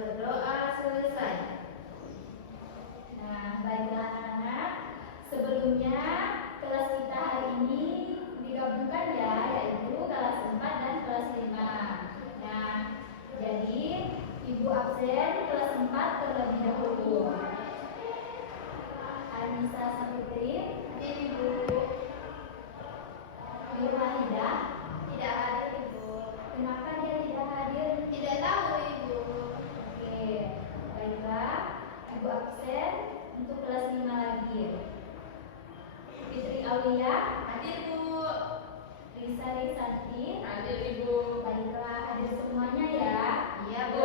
berdoa selesai. Nah, baiklah anak-anak, sebelumnya kelas kita hari ini digabungkan ya, yaitu kelas 4 dan kelas 5. Nah, jadi Ibu absen kelas 4 terlebih dahulu. Anissa Saputri, hadir Ibu. Nur Wahidah, tidak hadir Ibu. Kenapa dia tidak hadir? Tidak tahu Ibu. Oke, baiklah. Ibu absen untuk kelas 5 lagi. Fitri Aulia, hadir Bu. Risa Risati, hadir Ibu. Baiklah, hadir semuanya ya. Iya Bu.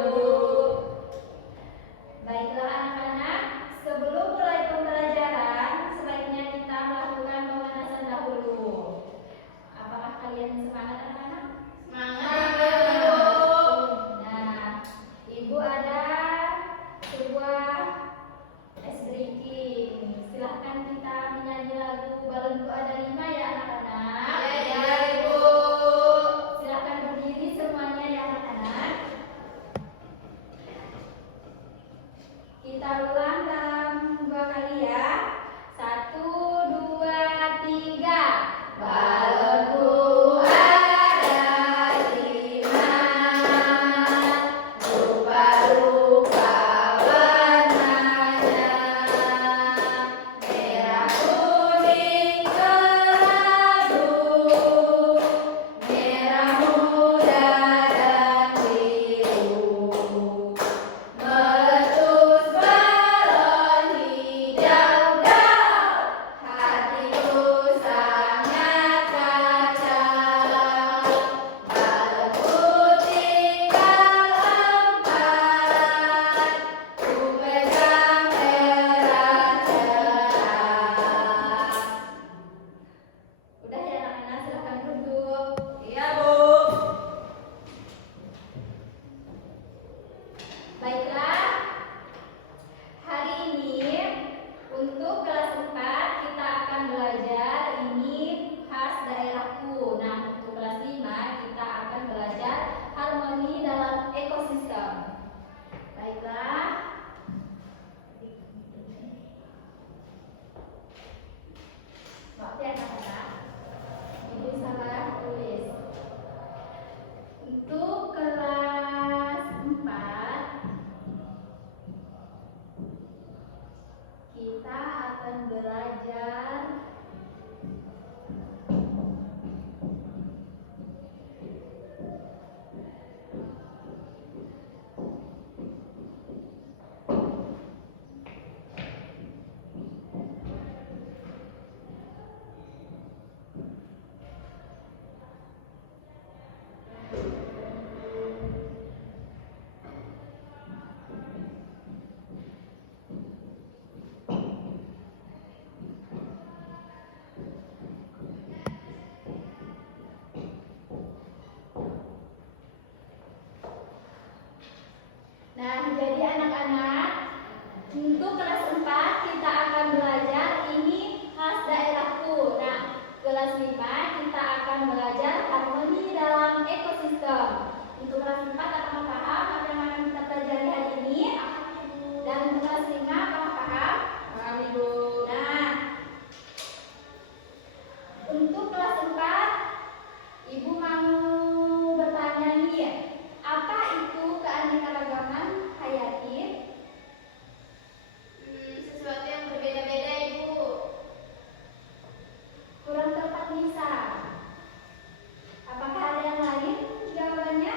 Baiklah anak-anak, sebelum mulai pembelajaran sebaiknya kita melakukan pemanasan dahulu. Apakah kalian semangat anak-anak? Semangat Ibu. Nah, Ibu ada sebuah ice breaking. Silahkan kita menyanyi lagu Balonku Ada 5 ya anak-anak. Iya Ibu. Silahkan berdiri semuanya ya anak-anak. Kita ulang dalam 2 kali ya. 1, 2, 3. Balonku ada 5, rupa-rupa warnanya, merah, kuning, kelabu, merah muda dan biru. Meletus balon hijau daun, hatiku sangat kacau. Balonku tinggal 4, ku pegang erat-erat. Udah ya anak-anak, silahkan duduk. Iya Bu. Baiklah, hari ini untuk kelas 4 kita akan belajar ini khas daerahku. Nah, untuk kelas 5 kita akan belajar harmoni dalam ekosistem. Baiklah. Maaf ya anak-anak, Ibu salah tulis. Untuk kelas 4 kita akan belajar Nah, jadi anak-anak, untuk kelas 4 kita akan belajar ini khas daerahku. Nah, kelas 5 kita akan belajar harmoni dalam ekosistem. Untuk kelas 4 apakah paham apa yang akan kita pelajari hari ini? Dan untuk kelas 5 apakah paham? Paham Ibu. Nah, untuk kelas 4 Ibu mau bertanya nih, apa itu keanekaragaman hayati? Sesuatu yang berbeda-beda Ibu. Kurang tepat Nisa. Apakah ada yang lain jawabannya?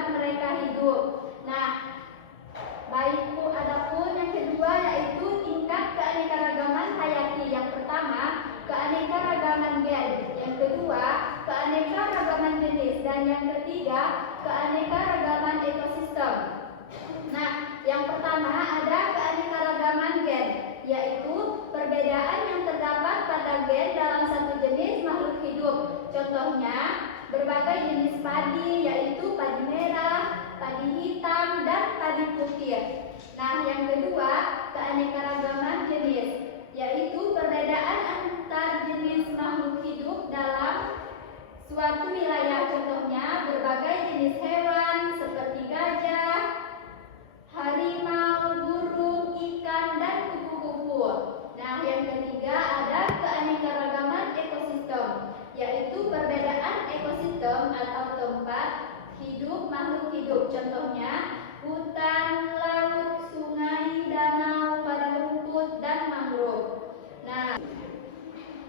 tempat mereka hidup. Nah, baik Bu, adapun yang kedua yaitu tingkat keanekaragaman hayati. Yang pertama, keanekaragaman gen. Yang kedua, keanekaragaman jenis. Dan yang ketiga, keanekaragaman ekosistem. Nah, yang pertama ada keanekaragaman gen, yaitu perbedaan yang terdapat pada gen dalam satu jenis makhluk hidup. Contohnya, berbagai jenis padi, yaitu padi merah, padi hitam, dan padi putih. Nah, yang kedua, keanekaragaman jenis, yaitu perbedaan antar jenis makhluk hidup dalam suatu wilayah. Contohnya, berbagai jenis hewan seperti gajah, harimau, burung, ikan, dan kupu-kupu. Nah, yang ketiga ada keanekaragaman ekosistem, yaitu perbedaan ekosistem atau tempat hidup makhluk hidup. Contohnya, hutan, laut, sungai, danau, padang rumput, dan mangrove. Nah,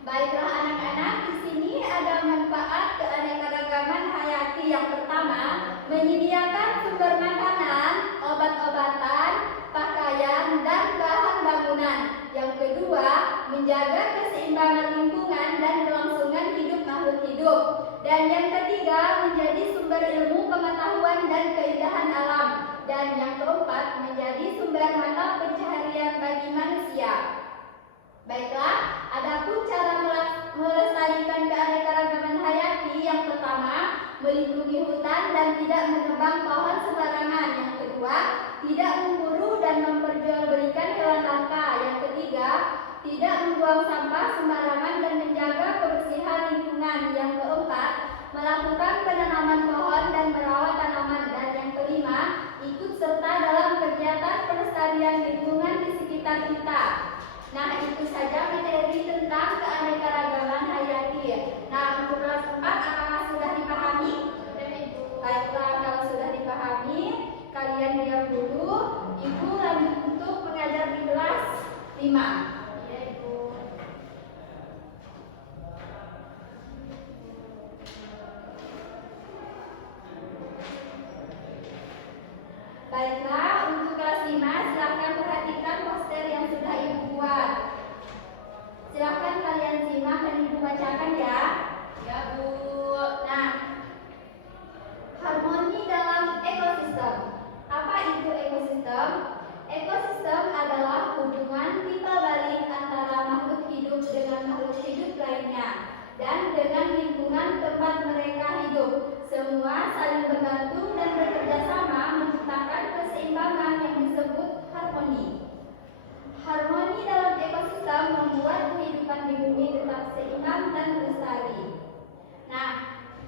baiklah anak-anak, di sini ada manfaat keanekaragaman hayati. Yang pertama, menyediakan sumber makanan, obat-obatan, pakaian, dan bahan bangunan. Yang kedua, menjaga keseimbangan lingkungan dan kelangsungan hidup makhluk hidup. Dan yang ketiga, menjadi sumber ilmu, pengetahuan, dan keindahan alam. Dan yang keempat, menjadi sumber mata pencaharian bagi manusia. Baiklah, adapun cara melestarikan keanekaragaman hayati. Yang pertama, melindungi hutan dan tidak menebang pohon sembarangan. Yang kedua, tidak memburu dan memperjualbelikan hewan langka. Yang ketiga, tidak membuang sampah sembarangan dan menjaga kebersihan lingkungan. Yang keempat, melakukan penanaman pohon dan merawat tanaman. Dan yang kelima, ikut serta dalam kegiatan pelestarian lingkungan di sekitar kita. Nah, itu saja materi tentang keanekaragaman hayati. Nah, untuk kelas 4 apakah sudah dipahami? Baiklah, kalau sudah dipahami, kalian diam dulu. Ibu lanjut untuk mengajar di kelas 5. Iya, Ibu. Baiklah, untuk kelas 5 silakan perhatikan poster yang sudah Ibu buat. Silakan kalian simak dan Ibu bacakan ya. Ya, Bu. Nah, harmoni dalam ekosistem. Apa itu ekosistem? Ekosistem adalah hubungan timbal balik antara makhluk hidup dengan makhluk hidup lainnya dan dengan lingkungan tempat mereka hidup. Semua saling bergantung dan bekerja sama menciptakan keseimbangan yang disebut harmoni. Harmoni dalam ekosistem membuat kehidupan di bumi tetap seimbang dan lestari. Nah,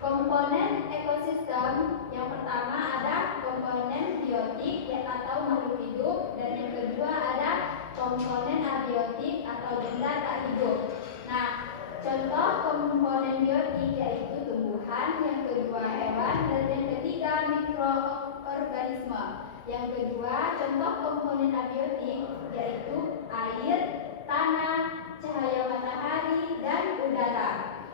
komponen ekosistem yang pertama ada komponen biotik atau makhluk hidup, dan yang kedua ada komponen abiotik atau benda tak hidup. Nah, contoh komponen biotik yaitu tumbuhan, yang kedua hewan, dan yang ketiga mikroorganisme. Yang kedua, contoh komponen abiotik yaitu air, tanah, cahaya matahari, dan udara.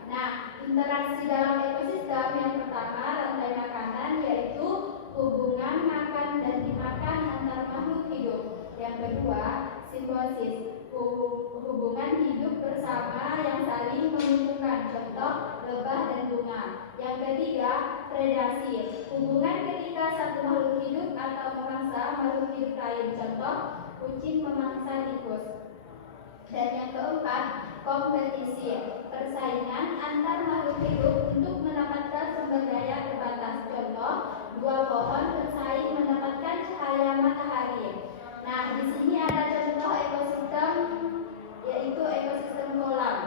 Nah, interaksi dalam ekosistem yang pertama rantai makanan, yaitu hubungan makan dan dimakan antar makhluk hidup. Yang kedua, simbiosis, hubungan hidup bersama yang saling menguntungkan, contoh lebah dan bunga. Yang ketiga, predasi, hubungan ketika satu makhluk hidup atau memangsa makhluk hidup lain, contoh kucing memangsa tikus. Dan yang keempat, kompetisi, persaingan antar makhluk hidup untuk mendapatkan sumber daya terbatas, contoh dua pohon bersaing mendapatkan cahaya matahari. Nah, di sini ada contoh ekosistem, yaitu ekosistem kolam,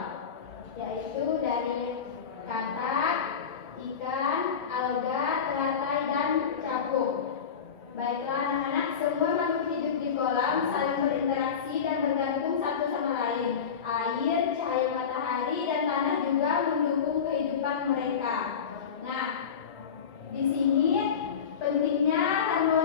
yaitu dari katak, ikan, alga, teratai, dan capung. Baiklah anak-anak, semua makhluk hidup di kolam saling berinteraksi dan bergantung satu sama lain. Air, cahaya matahari, dan tanah juga mendukung kehidupan mereka. Nah, di sini pentingnya harmoni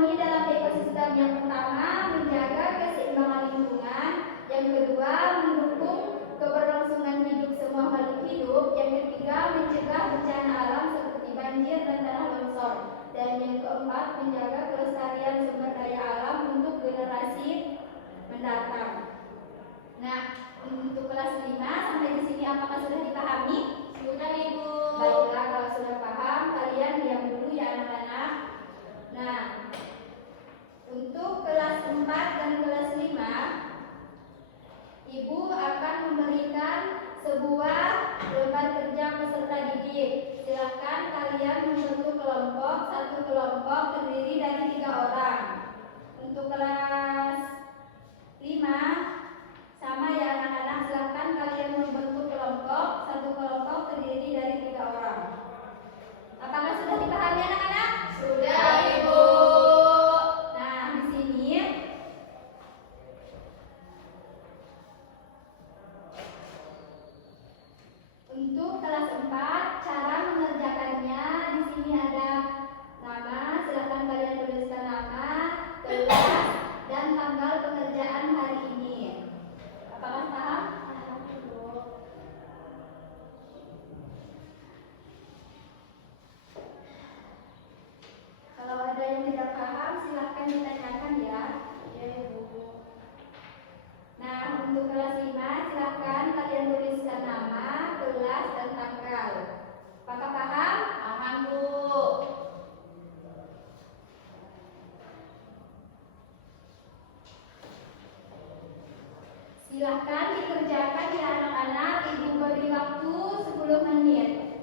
Silahkan dikerjakan ya anak-anak, ibu beri waktu 10 menit.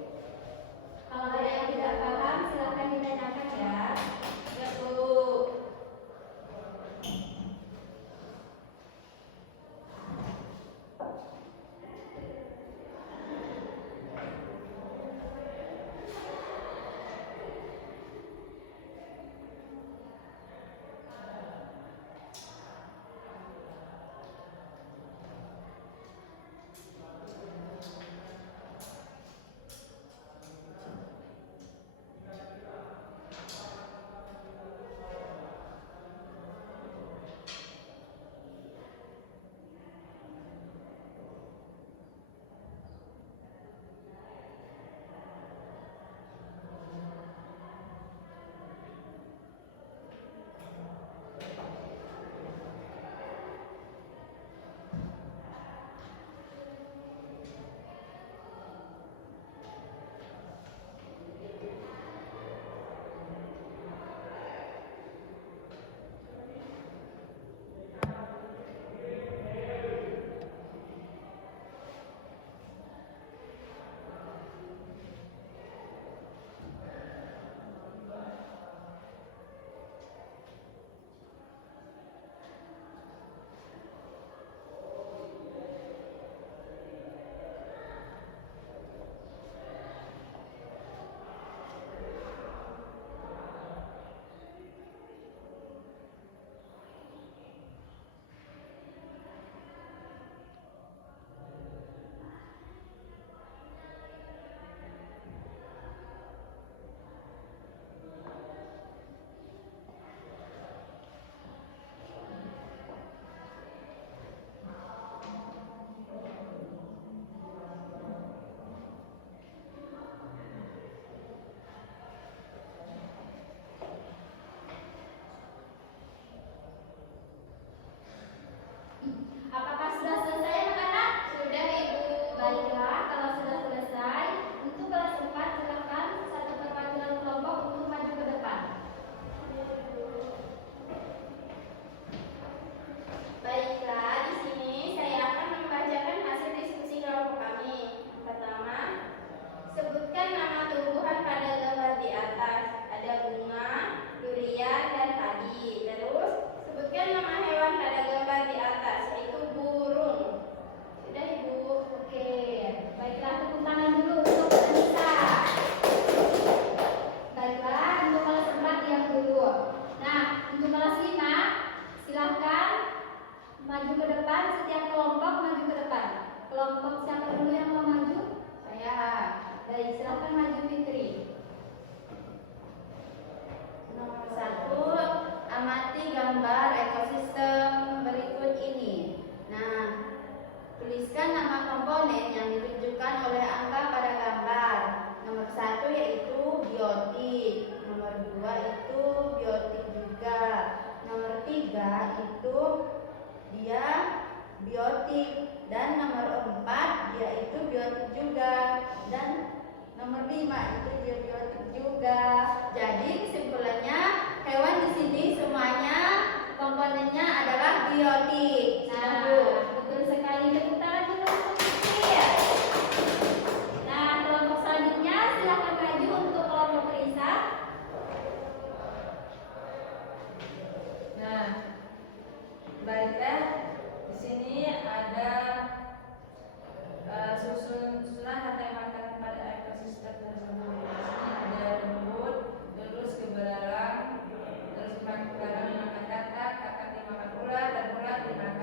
Kalau ada yang tidak paham silahkan ditanyakan ya. Ya Bu. Apakah sudah selesai anak-anak? Sudah Ibu. Baiklah, kalau sudah selesai, untuk kelas 4 silakan satu perwakilan kelompok untuk maju ke depan. Baiklah, di sini saya akan membacakan hasil diskusi kelompok kami. Pertama, sebutkan nama tumbuhan pada gambar di atas. Ada bunga, durian, dan padi. Terus, sebutkan nama hewan pada gambar di atas, yaitu burung. Sudah Ibu. Oke, baiklah tepuk tangan dulu untuk Anissa. Baiklah, untuk kelas 4 diam dulu. Nah, untuk kelas 5, silahkan maju ke depan, setiap kelompok maju ke depan. Kelompok siapa dulu yang mau maju? Saya. Baik, silahkan maju Fitri. Nomor 1, amati gambar ekosistem berikut ini. Nah, tuliskan nama komponen yang ditunjukkan oleh angka pada gambar. Nomor 1 yaitu biotik. Nomor 2 itu biotik juga. Nomor 3 itu dia biotik. Dan nomor 4 dia itu biotik juga. Dan nomor 5 itu dia biotik juga. Jadi kesimpulannya hewan di sini semuanya komponennya adalah biotik. Nah, betul sekali. Tepuk tangan dulu untuk Fitri. Nah, kelompok selanjutnya silahkan maju untuk kelompok Risa. Nah, baiklah, di sini ada susunan rantai makanan pada ekosistem tersebut. Di sini ada rumput, terus keberadaan, terus makanan dimakan katak, katak dimakan ular, dan ular dimakan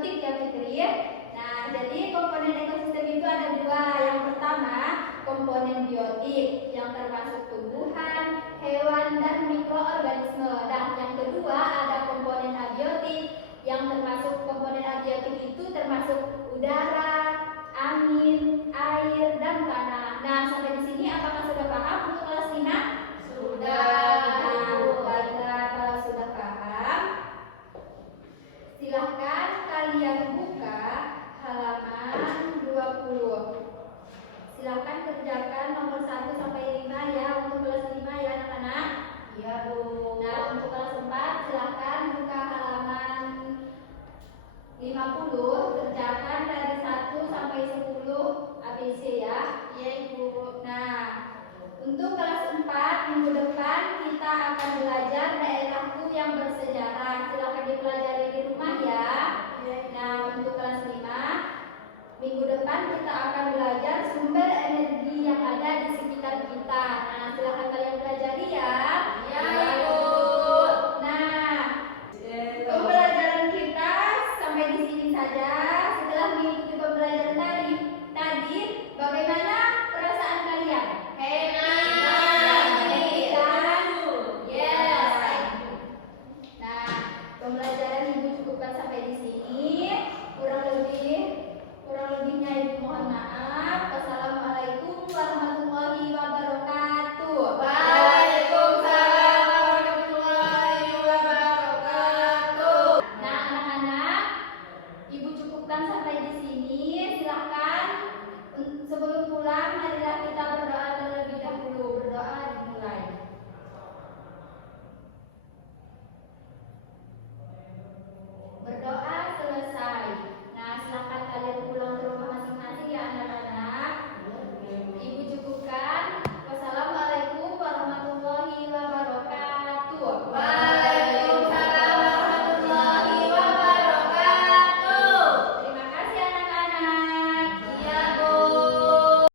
biotik ya Fitri. Nah, jadi komponen ekosistem itu ada dua. Yang pertama, komponen biotik yang termasuk tumbuhan, hewan, dan mikroorganisme. Dan yang kedua ada komponen abiotik yang termasuk komponen abiotik itu termasuk udara, angin, air, dan tanah. Nah, sampai di sini apakah sudah paham untuk kelas 5? Sudah. Nah, baiklah, kalau sudah paham, silahkan kalian buka halaman 20. Silahkan kerjakan nomor 1 sampai 5 ya untuk kelas 5 ya anak-anak. Iya, Bu. Nah, untuk kelas 4 silahkan buka halaman 50, kerjakan dari 1 sampai 10 ABC ya. Iya, Ibu. Nah, untuk kelas 4 minggu depan kita akan belajar daerahku yang bersejarah. Silahkan dipelajari di rumah ya. Nah, untuk kelas 5 minggu depan kita akan belajar sumber energi yang ada di sekitar kita. Nah, silahkan